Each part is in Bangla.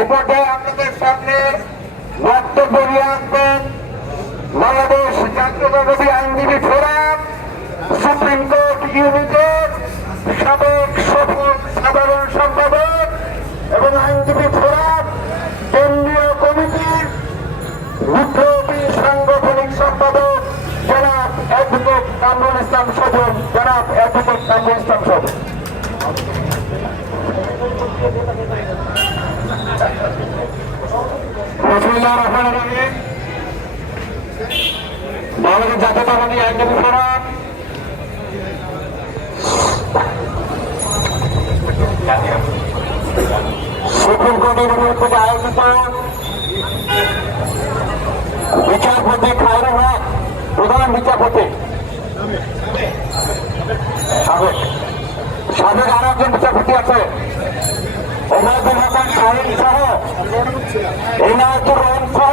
এ পর্যায়ে আপনাদের সামনে বক্তব্য নিয়ে আসবেন বাংলাদেশ জাতীয়তাবাদী আইনজীবী ফোরাম সুপ্রিম কোর্ট ইউনিটের সাবেক সফল সাধারণ সম্পাদক এবং আইনজীবী ফোরাম কেন্দ্রীয় কমিটির বিপ্লবী সাংগঠনিক সম্পাদক জনাব অ্যাডভোকেট কামরুল ইসলাম সজল। জনাব অ্যাডভোকেট কামরুল ইসলাম সজল। বাংলাদেশ জাতীয়তাবাদী আইনজীবী ফোরাম সুপ্রিম কোর্টের থেকে আয়োজিত বিচারপতি খায়রুল হক প্রধান বিচারপতি সাবেক আর একজন বিচারপতি আছে ওবায়দুল হাসান শাহীন সহ ইনায়েতুর রহমান সহ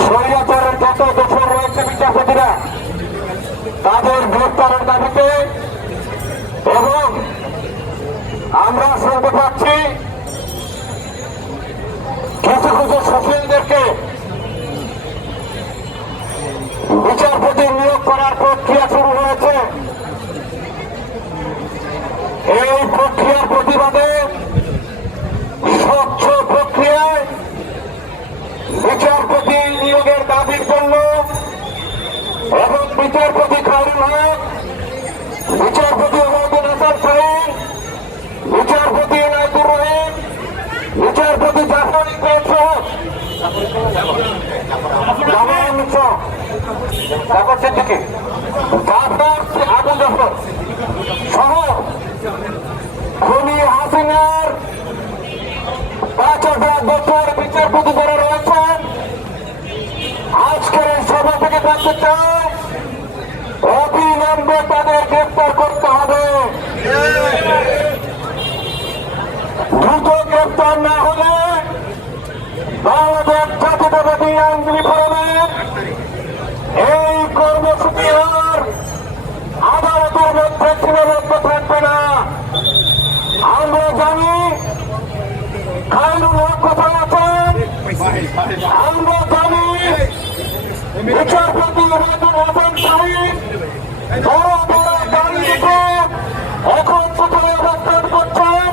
স্বৈরাচারের যত দোষর রয়েছে বিচারপতিরা তাদের গ্রেফতারের দাবিতে এবং আমরা শুনতে পাচ্ছি কিছু কিছু সুশীলদেরকে বিচারপতি নিয়োগ করার প্রক্রিয়া শুরু হয়েছে। এই প্রক্রিয়ার প্রতিবাদে স্বচ্ছ প্রক্রিয়ায় বিচারপতি নিয়োগের দাবির জন্য এবং বিচারপতি খায়রুল হক, বিচারপতি ওবায়দুল হাসান শাহীন, বিচারপতি ইনায়েতুর রহমান, বিচারপতি জাফর ইকবাল সহ জাফর সিদ্দিকী, আবু জাফর সহ খুনি হাসিনার ৫,০০০ বছর বিচারপতি যারা রয়েছেন আজকের এই সভা থেকে বলতে চাই অবিলম্বে তাদের গ্রেফতার করতে হবে। দ্রুত গ্রেফতার না হলে বাংলাদেশ জাতীয়তাবাদী আইনজীবী ফোরামের এই কর্মসূচি আর আদালতের মধ্যে সীমাবদ্ধ থাকবে না। আমরা জানি খায়রুল হক কোথায় আছেন, আমরা জানি বিচারপতি ওবায়দুল হাসান শাহীন বড় বড় গাড়ি রেখে এখন কোথায় অবস্থান করছেন,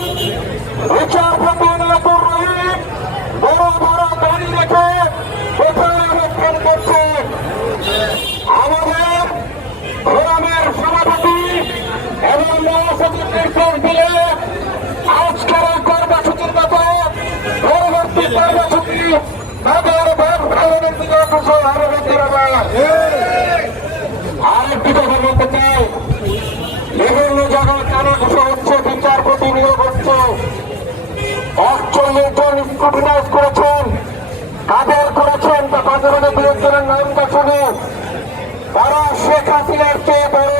বিচারপতি ইনায়েতুর রহমান বড় বড় গাড়ি রেখে কোথায় অবস্থান করছেন। আমাদের ফোরামের সভাপতি এবং মহাসচিব নির্দেশ দিলে আজকের এই কর্মসূচির মতো পরবর্তী কর্মসূচি তাদের ভোট গ্রহণের দিকে অগ্রসর আরো বৃদ্ধি হবে। আরেকটি কথা বলতে চাই, বিভিন্ন জায়গায় কানাঘুষো হচ্ছে, বিচারপতি নিয়োগ হচ্ছে। ৪১ জন স্ক্রুটিনাইজ করেছেন, কাদের করেছেন তা ৫ জনের ২ জনের নামটা শুনে তারা শেখ হাসিনার চেয়ে বড়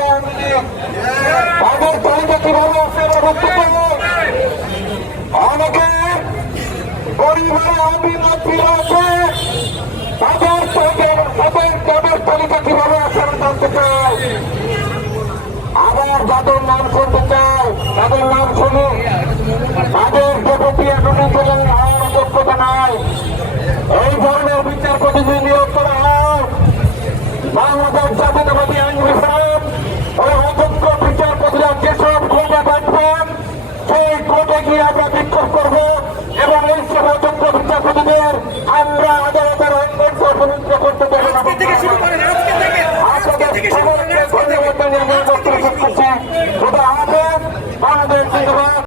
তাদের তালিকা কিভাবে আছে অনেকে পরিবারে অভিমন্ত্রী আছে তাদের তালিকা কিভাবে আছে জানতে চাই। আবার যাদের নাম শুনতে চাই তাদের নাম শুনি, তাদের ডেপুটি অ্যাটর্নি